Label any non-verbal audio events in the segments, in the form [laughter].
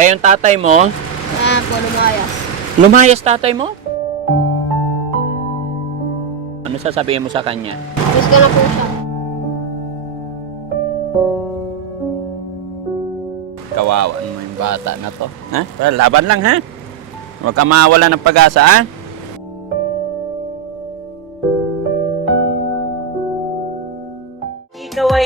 Ay, yung tatay mo? Ah, po, lumayas. Lumayas tatay mo? Ano sasabihin mo sa kanya? Miss ko na po siya. Kawawan mo yung bata na to. Ha? Well, laban lang ha? Huwag ka mawala ng pag-asa ha?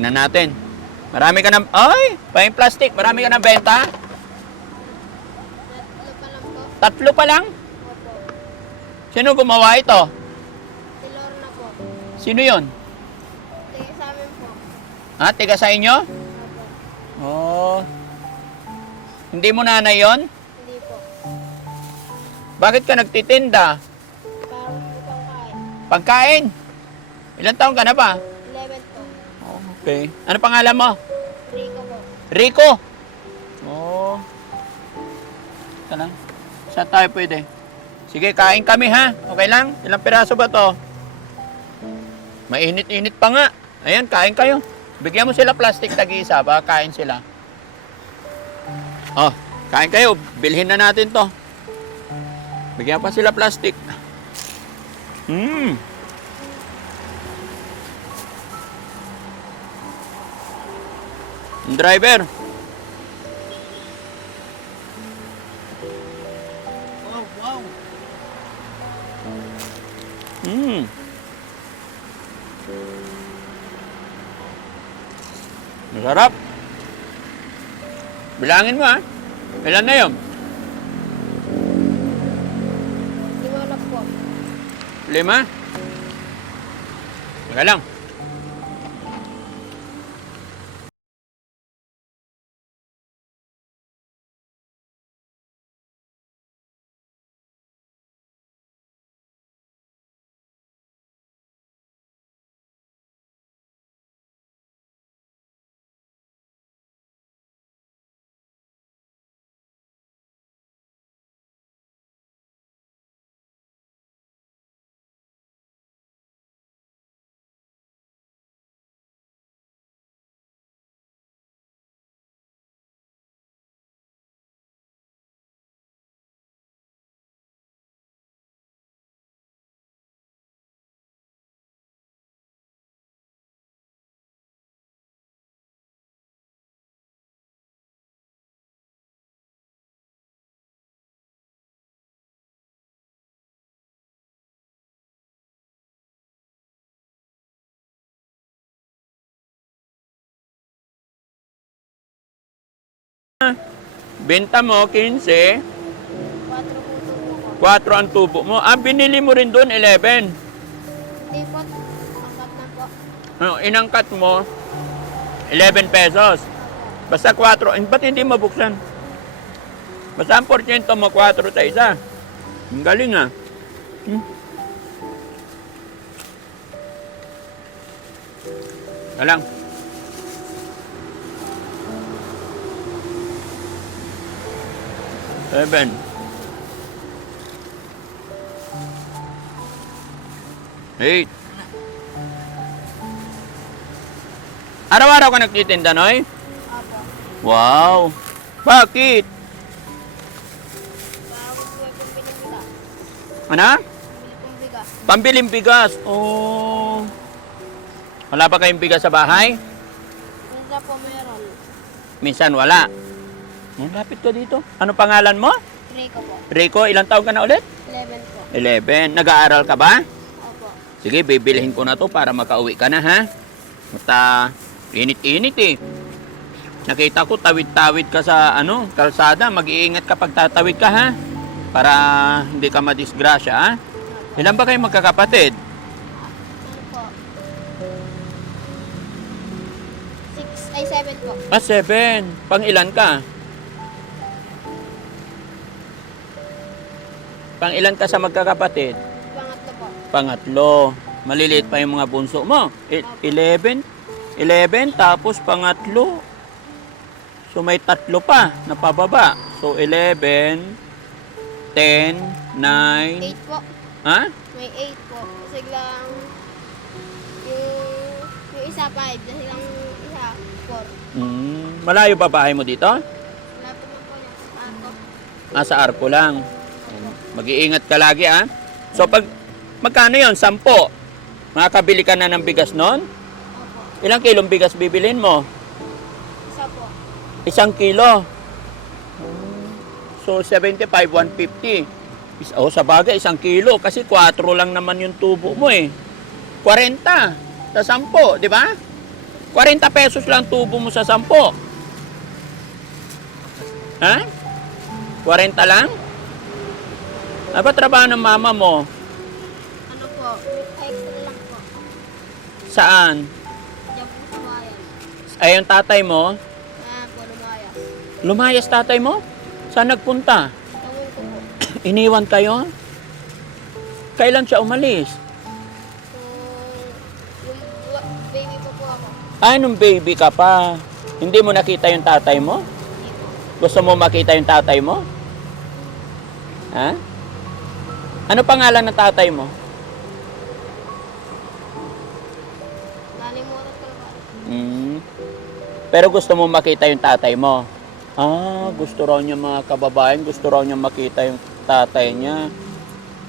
Tignan natin. Marami ka na... Ay! Pahing plastic. Marami ka na benta? Tatlo pa lang po. Tatlo pa lang? Opo. Sino gumawa ito? Si Lorna po. Sino yon? Tingin sa amin po. Ha? Tiga sa inyo? Opo. Oo. Hindi mo nanay yon? Hindi po. Bakit ka nagtitinda? Parang ikaw kain. Pagkain? Ilan taon ka na ba? 11 po. Okay. Ano pangalan mo? Rico po. Rico. Oo. Ito lang. Saan tayo pwede? Sige, kain kami ha. Okay lang? Ilang piraso ba to? Mainit-init pa nga. Ayan, kain kayo. Bigyan mo sila plastic tag-isa, baka kain sila. Oh, kain kayo. Bilhin na natin to. Bigyan pa sila plastic. Hmm. Driver. Wow, wow. Hmm. Masarap. Bilangin mo ha. Ilan na yun? Lima na po. Lima? Teka lang. Benta mo, 15. 4 po tubo ko. 4 ang tubo mo. Ah, binili mo rin doon, 11. Hindi po. Angkat na po. Ano, inangkat mo, 11 pesos. Basta 4. Eh, ba't hindi mabuksan? Basta ang porsyento mo, 4 sa isa. Ang galing ah. Hmm? Ito Seven. Eight. Araw-araw ka nagtitinda, Noy? Apo. Wow! Bakit? Ano? Pambiling bigas. Oh. Wala pa kayong bigas sa bahay? Minsan po meron. Minsan wala. Oh, lapit ka dito. Ano pangalan mo? Rico po. Rico, ilang taon ka na ulit? 11 po. 11. Nag-aaral ka ba? Opo. Sige, bibilihin ko na to para makauwi ka na, ha? At ah, init-init eh. Nakita ko tawid-tawid ka sa ano, kalsada. Mag-iingat kapag tatawid ka, ha? Para hindi ka madisgrasya, ha? Ilan ba kayo magkakapatid? Ano po? 6 ay 7 po. Ah, seven. Pang ilan ka? Pang ilan ka sa magkakapatid? Pangatlo po. Pangatlo. Maliliit pa yung mga bunso mo. I- 11? 11, tapos pangatlo. So may tatlo pa na pababa. So 11, 10, 9, 8 po. ha? May 8 po. Kasi lang yung, yung isa 5. Kasi lang isa 4. Hmm, malayo ba bahay mo dito? Lapit na po yung ako. Nasa arko lang. Mag-iingat ka lagi, ah. So, pag, magkano yon Sampo. Makakabili ka na ng bigas noon? Ilang kilong bigas bibilin mo? Isa po. Isang kilo. So, 75, 150. Is- Oh, sa bagay, isang kilo. Kasi 4 lang naman yung tubo mo eh. 40 sa 10, di ba? 40 pesos lang tubo mo sa 10. Ha? 40 lang? Ano ba trabaho ng mama mo? Ano po? Extra lang po. Saan? Diyan po sa bayan. Ay, yung tatay mo? Ayan po, lumayas. Lumayas tatay mo? Saan nagpunta? Tawin ko po. [clears throat] Iniwan kayo? Kailan siya umalis? So, yung baby po po ako. Ay, nung baby ka pa. Hindi mo nakita yung tatay mo? Hindi po. Gusto mo makita yung tatay mo? Ha? Ano pangalan ng tatay mo? Nalimutan ko po. Hmm. Pero gusto mo makita yung tatay mo? Ah, gusto raw niya mga kababayan, gusto raw niya makita yung tatay niya.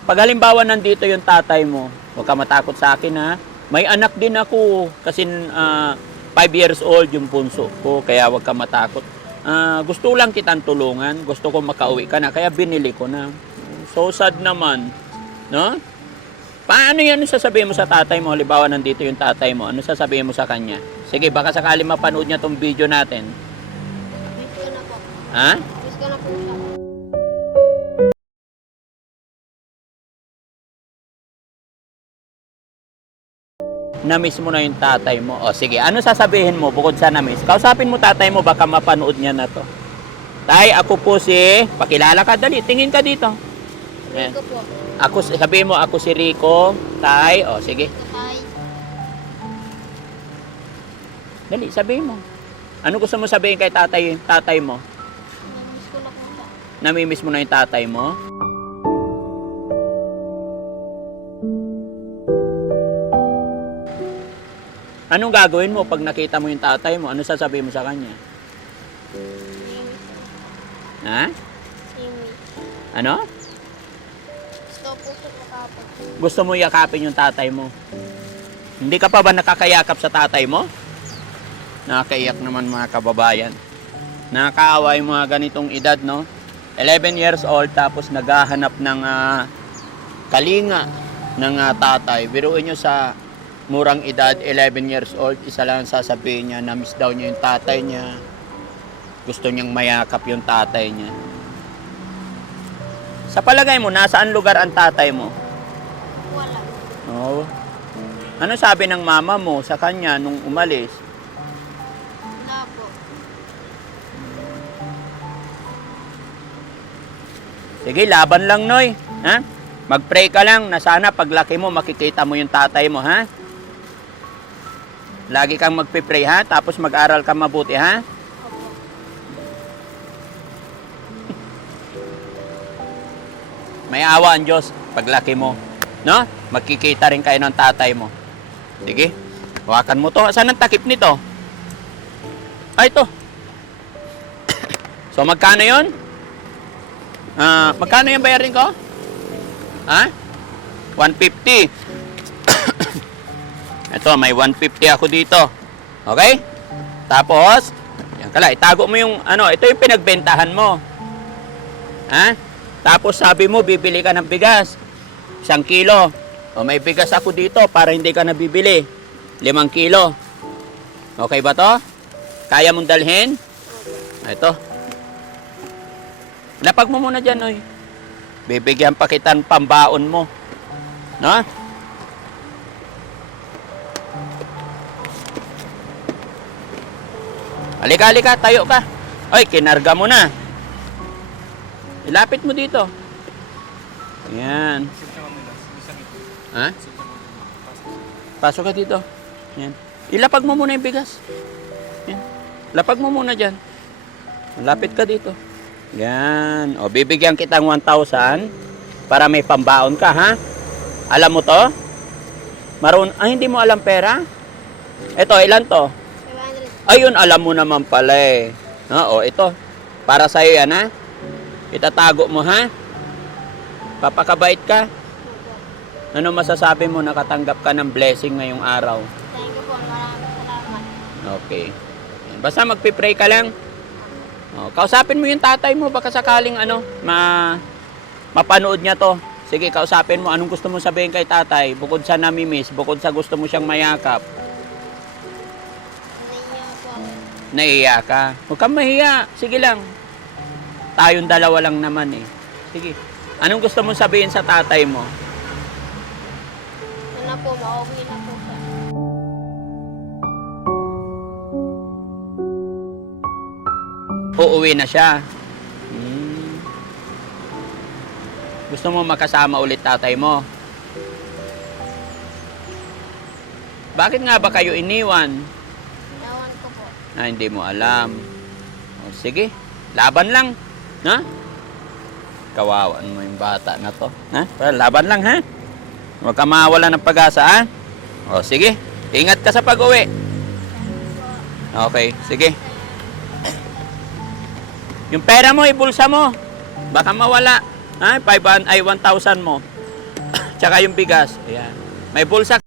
Pag halimbawa nandito yung tatay mo, huwag ka matakot sa akin ha. May anak din ako kasi 5 years old yung punso ko, kaya huwag ka matakot. Ah, gusto lang kitang tulungan, gusto ko makauwi ka na, kaya binili ko na. So sad naman, no? Paano yan sasabihin mo sa tatay mo? Halimbawa, nandito yung tatay mo. Ano sasabihin mo sa kanya? Sige, baka sakali mapanood niya tong video natin. Miss na po. Ha? Miss na po. Na-miss mo na yung tatay mo. O sige, ano sasabihin mo bukod sa na-miss? Kausapin mo tatay mo, baka mapanood niya na to. Tay, ako po si... Pakilala ka, dali. Tingin ka dito. Ayan. Rico po. Ako, sabihin mo, ako si Rico. Tay, o sige. Tatay. Dali, sabihin mo. Ano gusto mo sabihin kay tatay, tatay mo? Miss ko na po siya. Namimiss mo na yung tatay mo? Anong gagawin mo pag nakita mo yung tatay mo? Ano sasabihin mo sa kanya? Ha? Ano? Gusto mo yakapin yung tatay mo? Hindi ka pa ba nakakayakap sa tatay mo? Nakakaiyak naman mga kababayan. Nakakaawa yung mga ganitong edad, no? 11 years old tapos naghahanap ng ah, kalinga ng ah, tatay. Biruin nyo sa murang edad, 11 years old, isa lang ang sasabihin niya, na-miss daw niya yung tatay niya. Gusto niyang mayakap yung tatay niya. Sa palagay mo, nasaan lugar ang tatay mo? Wala. Oo. Ano sabi ng mama mo sa kanya nung umalis? Wala po. Sige, laban lang, Noy. Ha? Mag-pray ka lang na sana paglaki mo, makikita mo yung tatay mo, ha? Lagi kang magpipray, ha? Tapos mag-aral ka mabuti, ha? [laughs] May awa ang Diyos paglaki mo. No? Magkikita rin kayo ng tatay mo. Sige. Hawakan mo to. Saan ang takip nito? Ay, ito. [coughs] so, magkano yon? Ah, magkano yung bayarin ko? Ha? 150. [coughs] ito, may 150 ako dito. Okay? Tapos, yan kala, itago mo yung, ano, ito yung pinagbentahan mo. Ha? Tapos sabi mo, bibili ka ng bigas. Isang kilo. O may bigas ako dito para hindi ka nabibili. Limang kilo. Okay ba to? Kaya mong dalhin? Ito. Lapag mo muna dyan, oy. Bibigyan pa kita ng pambaon mo. No? Halika, halika, tayo ka. Oy, kinarga mo na. Ilapit mo dito. Yan. Ha? Pasok ka dito. Yan. Ilapag mo muna yung bigas. Yan. Lapag mo muna dyan. Lapit ka dito. Yan. O, bibigyan kitang 1,000 para may pambaon ka, ha? Alam mo to? Maroon, ah, hindi mo alam pera? Ito, ilan to? 500. Ayun, alam mo naman pala eh. Oo, ito. Para sa'yo yan, ha? Itatago mo, ha? Papakabait ka? Ano masasabi mo nakatanggap ka ng blessing ngayong araw? Thank you po. Maraming salamat. Okay. Basta magpipray ka lang. Oh, kausapin mo yung tatay mo baka sakaling ano, ma mapanood niya to. Sige, kausapin mo anong gusto mo sabihin kay tatay bukod sa namimiss, bukod sa gusto mo siyang mayakap. Naiiya ka. Huwag kang mahiya. Sige lang. Tayong dalawa lang naman eh. Sige. Anong gusto mong sabihin sa tatay mo? Po, mauwi na po siya. Uuwi na siya. Hmm. Gusto mo makasama ulit tatay mo? Bakit nga ba kayo iniwan? Nawan ko po. Na hindi mo alam. O, sige, laban lang. Na? Kawawaan mo yung bata na to. Ha? Laban lang ha? Huwag ka mawala ng pag-asa ha? O sige, ingat ka sa pag-uwi. Okay, sige. Yung pera mo, ibulsa mo. Baka mawala. Ha? 500, ay 1,000 mo. [coughs] Tsaka yung bigas. Ayan. May bulsa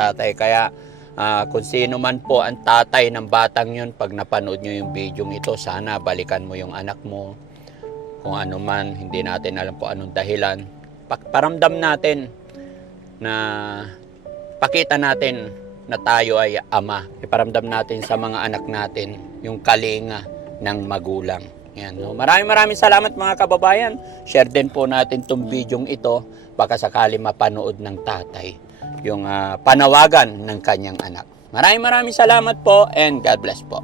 tatay. Kaya ah, kung sino man po ang tatay ng batang yun, pag napanood nyo yung video ito, sana balikan mo yung anak mo. Kung ano man, hindi natin alam kung anong dahilan. Pa- paramdam natin na pakita natin na tayo ay ama. Iparamdam natin sa mga anak natin yung kalinga ng magulang. Yan. No? Maraming maraming salamat mga kababayan. Share din po natin tong video ito. Baka sakali mapanood ng tatay yung ah, panawagan ng kanyang anak. Maraming maraming salamat po and God bless po.